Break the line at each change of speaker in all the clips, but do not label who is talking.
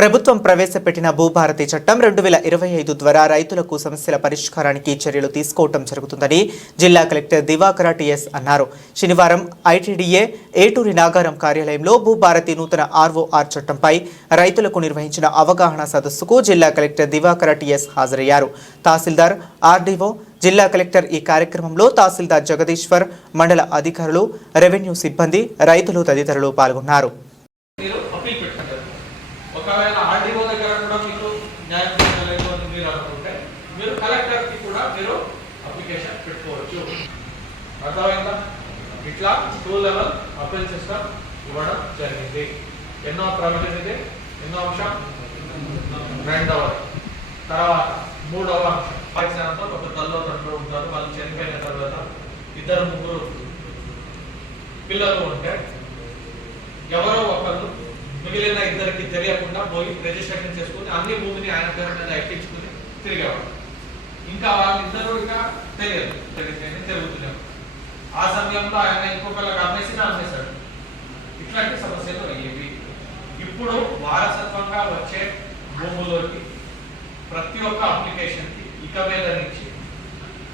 ప్రభుత్వం ప్రవేశపెట్టిన భూభారతి చట్టం రెండు వేల ఇరవై ఐదు ద్వారా రైతులకు సమస్యల పరిష్కారానికి చర్యలు తీసుకోవటం జరుగుతుందని జిల్లా కలెక్టర్ దివాకర టిఎస్ అన్నారు. శనివారం ఐటీడీఏ ఏటూరి నాగారం కార్యాలయంలో భూభారతి నూతన ఆర్ఓఆర్ చట్టంపై రైతులకు నిర్వహించిన అవగాహన సదస్సుకు జిల్లా కలెక్టర్ దివాకర టిఎస్ హాజరయ్యారు. తహసీల్దార్ ఆర్డీఓ జిల్లా కలెక్టర్ ఈ కార్యక్రమంలో తహసీల్దార్ జగదీశ్వర్ మండల అధికారులు రెవెన్యూ సిబ్బంది రైతులు తదితరులు పాల్గొన్నారు.
ఒకవేళ ఆర్డీఓ దగ్గర కూడా మీకు న్యాయం చేయలేదు అని మీరు అనుకుంటే మీరు కలెక్టర్కి కూడా మీరు అప్లికేషన్ పెట్టుకోవచ్చు. అర్థమైందా? ఇట్లా స్కూల్ లెవెల్ అప్పీల్ సిస్టమ్ ఇవ్వడం జరిగింది. ఎన్నో ప్రొవిజన్ ఇది ఎన్నో అంశం. రెండవ తర్వాత మూడవ అంశం. ఫర్ ఒక తల్లో తండ్రులు ఉంటారు వాళ్ళు చనిపోయిన తర్వాత ఇద్దరు ముగ్గురు పిల్లలు ఉంటే ఎవరో తెలియకుండా పోయి రిజిస్ట్రేషన్ చేసుకుని అన్ని భూమిని ఆయన పేరు మీద ఎక్కించుకుని తిరిగేవాడు ఇంకా వాళ్ళిద్దరూ ఇక తెలియదు. తెలియదు తిరుగుతున్నాం ఆ సమయంలో ఆయన ఇంకొకళ్ళకి అమ్మేసిన అమ్మేశాడు. ఇట్లాంటి సమస్యలు అయ్యేవి ఇప్పుడు వారసత్వంగా వచ్చే భూములోకి ప్రతి ఒక్క అప్లికేషన్కి ఇక మీద నుంచి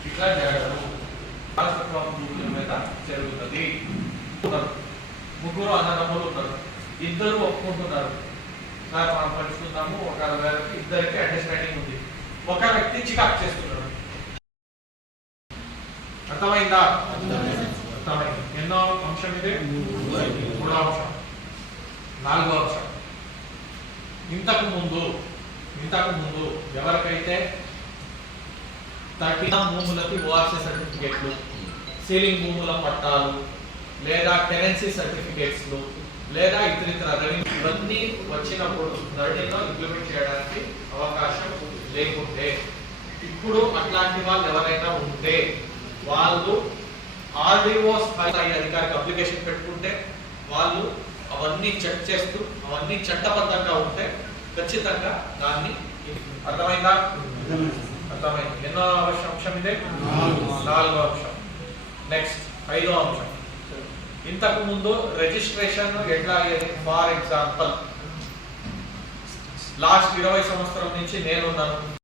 ఇట్లా జరగదు. వారసత్వం భూముల మీద జరుగుతుంది. ముగ్గురు అన్నదమ్ములు ఉన్నారు. ఇద్దరు ఒప్పుకుంటున్నారు. సార్ మనం పంచుకుందాము ఒక ఇద్దరికి అండర్స్టాండింగ్ ఉంది. ఒక వ్యక్తి చికాక్ చేస్తున్నాడు. అర్థమైందా? అర్థమైంది. ఎన్నో అంశం ఇది? మూడో అంశం. నాలుగో అంశం. ఇంతకు ముందు ఇంతకు ముందు ఎవరికైతే తగిన భూములకి ఓఆర్సీ సర్టిఫికెట్లు సీలింగ్ భూముల పట్టాలు లేదా టెనెన్సీ సర్టిఫికేట్స్ లేదా ఇతర ఇతర రెవెన్యూ ఇవన్నీ వచ్చినప్పుడు ధరణిలో ఇంప్లిమెంట్ చేయడానికి అవకాశం లేకుంటే ఇప్పుడు అట్లాంటి వాళ్ళు ఎవరైనా ఉంటే వాళ్ళు ఆర్డీఓ స్థాయి అధికారికి అప్లికేషన్ పెట్టుకుంటే వాళ్ళు అవన్నీ చెక్ చేస్తూ అవన్నీ చట్టబద్ధంగా ఉంటే ఖచ్చితంగా దాన్ని అర్థమైందా? అర్థమైంది. ఎన్నో అంశం అంశం ఇదే? నాలుగో అంశం. నెక్స్ట్ ఐదో అంశం. ఇంతకు ముందు రిజిస్ట్రేషన్ ఎట్లా అయ్యేది? ఫర్ ఎగ్జాంపుల్ లాస్ట్ ఇరవై సంవత్సరం నుంచి నేనున్నాను.